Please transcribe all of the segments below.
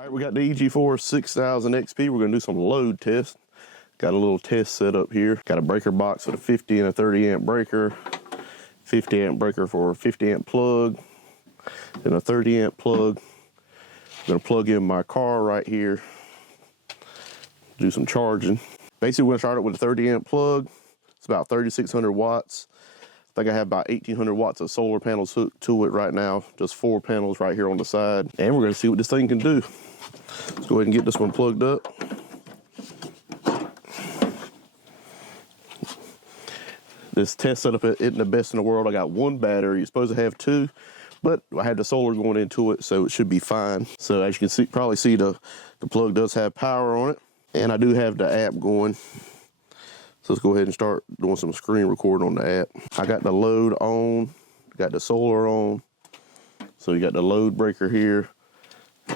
All right, we got the EG4 6000 XP. We're gonna do some load test. Got a little test set up here. Got a breaker box with a 50 and a 30 amp breaker, 50 amp breaker for a 50 amp plug, and a 30 amp plug. I'm gonna plug in my car right here, do some charging. Basically, we're gonna start it with a 30 amp plug. It's about 3,600 watts. I think I have about 1,800 watts of solar panels hooked to it right now. Just 4 panels right here on the side. And we're gonna see what this thing can do. Let's go ahead and get this one plugged up. This test setup isn't the best in the world. I got one battery. You're supposed to have two, but I had the solar going into it, so it should be fine. So as you can see, probably see the plug does have power on it. And I do have the app going. So let's go ahead and start doing some screen recording on the app. I got the load on, got the solar on. So you got the load breaker here.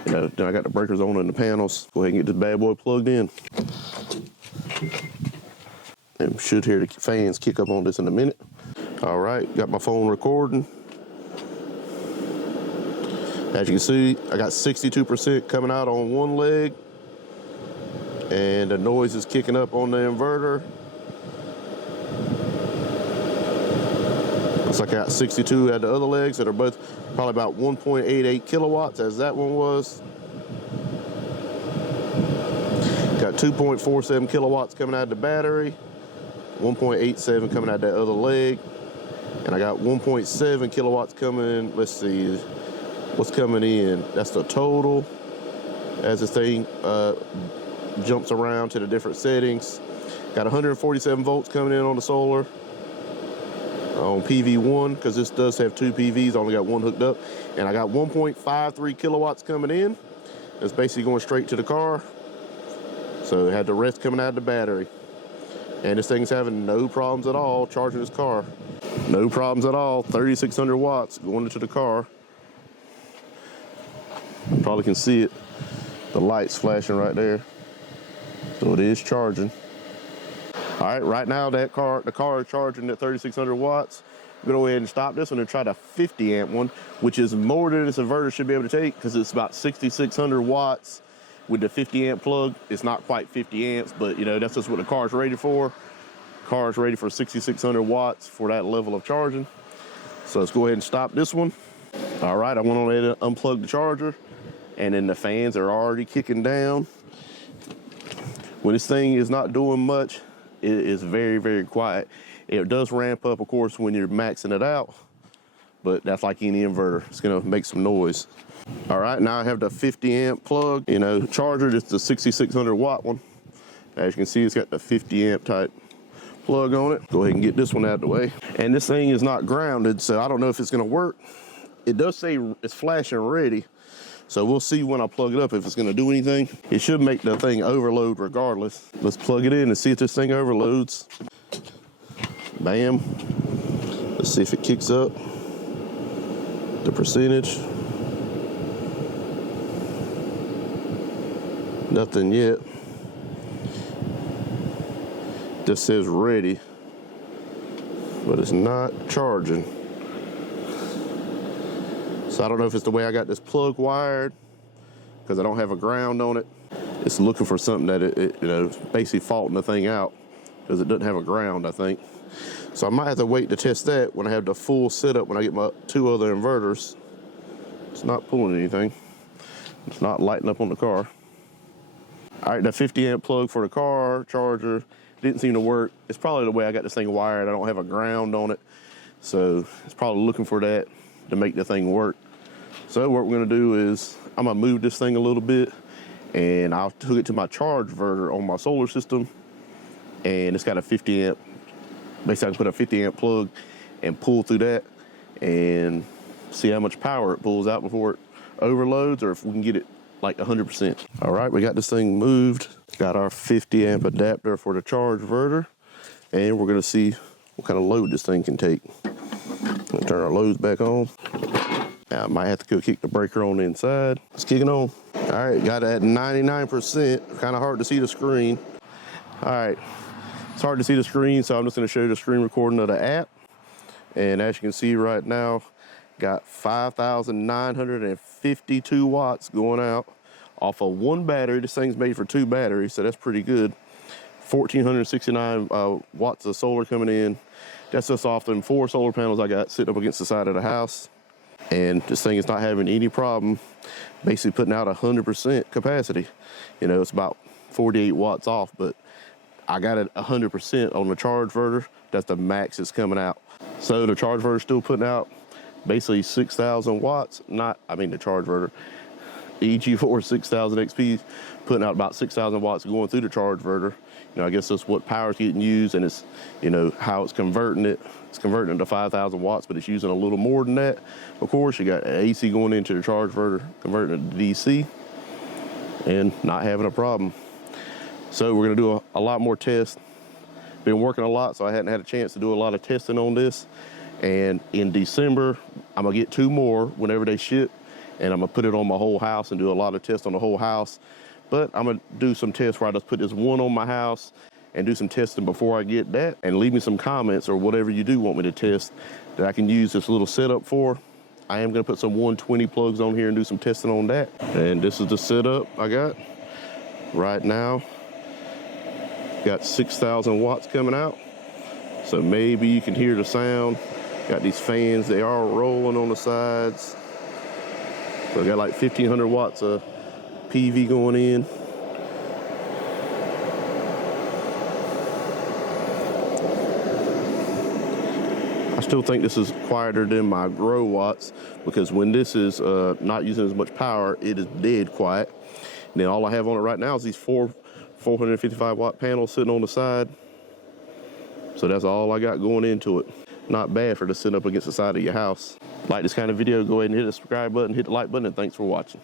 Then I got the breakers on in the panels. Go ahead and get this bad boy plugged in. And should hear the fans kick up on this in a minute. All right, got my phone recording. As you can see, I got 62% coming out on one leg. And the noise is kicking up on the inverter. Looks like I got 62 at the other legs that are both probably about 1.88 kilowatts as that one was. Got 2.47 kilowatts coming out of the battery, 1.87 coming out that other leg, and I got 1.7 kilowatts coming. Let's see what's coming in. That's the total as this thing jumps around to the different settings. Got 147 volts coming in on the solar. On PV1, because this does have two PVs, I only got one hooked up. And I got 1.53 kilowatts coming in. It's basically going straight to the car. So it had the rest coming out of the battery. And this thing's having no problems at all charging this car. No problems at all, 3,600 watts going into the car. You probably can see it, the lights flashing right there. So it is charging. All right, right now the car is charging at 3,600 watts. I'm gonna go ahead and stop this one and try the 50 amp one, which is more than this inverter should be able to take because it's about 6,600 watts with the 50 amp plug. It's not quite 50 amps, but you know, that's just what the car is rated for. The car is rated for 6,600 watts for that level of charging. So let's go ahead and stop this one. All right, I went on ahead and unplugged the charger, and then the fans are already kicking down. When this thing is not doing much, it is very, very quiet. It does ramp up, of course, when you're maxing it out, but that's like any inverter. It's gonna make some noise. All right, now I have the 50 amp plug, charger. It's the 6,600 watt one. As you can see, it's got the 50 amp type plug on it. Go ahead and get this one out of the way. And this thing is not grounded, so I don't know if it's gonna work. It does say it's flashing ready. So we'll see when I plug it up if it's gonna do anything. It should make the thing overload regardless. Let's plug it in and see if this thing overloads. Bam. Let's see if it kicks up the percentage. Nothing yet. Just says ready, but it's not charging. So I don't know if it's the way I got this plug wired, because I don't have a ground on it. It's looking for something that it basically faulting the thing out, because it doesn't have a ground, I think. So I might have to wait to test that when I have the full setup, when I get my two other inverters. It's not pulling anything. It's not lighting up on the car. All right, the 50 amp plug for the car charger didn't seem to work. It's probably the way I got this thing wired. I don't have a ground on it. So it's probably looking for that to make the thing work. So what we're gonna do is I'm gonna move this thing a little bit, and I'll hook it to my charge inverter on my solar system, and it's got a 50 amp. Basically, I can put a 50 amp plug and pull through that and see how much power it pulls out before it overloads, or if we can get it like 100%. All right, we got this thing moved. Got our 50 amp adapter for the charge inverter, and we're gonna see what kind of load this thing can take. Turn our loads back on. Now I might have to go kick the breaker on the inside. It's kicking on. All right, got it at 99%. Kind of hard to see the screen. All right, it's hard to see the screen, so I'm just gonna show you the screen recording of the app. And as you can see right now, got 5,952 watts going out off of one battery. This thing's made for 2 batteries, so that's pretty good. 1,469 watts of solar coming in. That's just off them 4 solar panels I got sitting up against the side of the house. And this thing is not having any problem basically putting out 100% capacity. You know, it's about 48 watts off, but I got it 100% on the charge inverter. That's the max it's coming out. So the charge inverter is still putting out basically 6,000 watts. The charge inverter, EG4 6000 XP, putting out about 6,000 watts going through the charge inverter. You know, I guess that's what power's getting used, and it's, you know, how it's converting it. It's converting it to 5,000 watts, but it's using a little more than that. Of course, you got AC going into the charge inverter, converting it to DC, and not having a problem. So we're gonna do a lot more tests. Been working a lot, so I hadn't had a chance to do a lot of testing on this. And in December, I'm gonna get 2 more whenever they ship, and I'm gonna put it on my whole house and do a lot of tests on the whole house. But I'm gonna do some tests where I just put this one on my house and do some testing before I get that, and leave me some comments or whatever you do want me to test that I can use this little setup for. I am gonna put some 120 plugs on here and do some testing on that. And this is the setup I got right now. Got 6,000 watts coming out. So maybe you can hear the sound. Got these fans, they are rolling on the sides. So I got like 1,500 watts of PV going in. I still think this is quieter than my Grow watts, because when this is not using as much power, it is dead quiet. And then all I have on it right now is these 455 watt panels sitting on the side. So that's all I got going into it. Not bad for to sit up against the side of your house. Like this kind of video, go ahead and hit the subscribe button, hit the like button, and thanks for watching.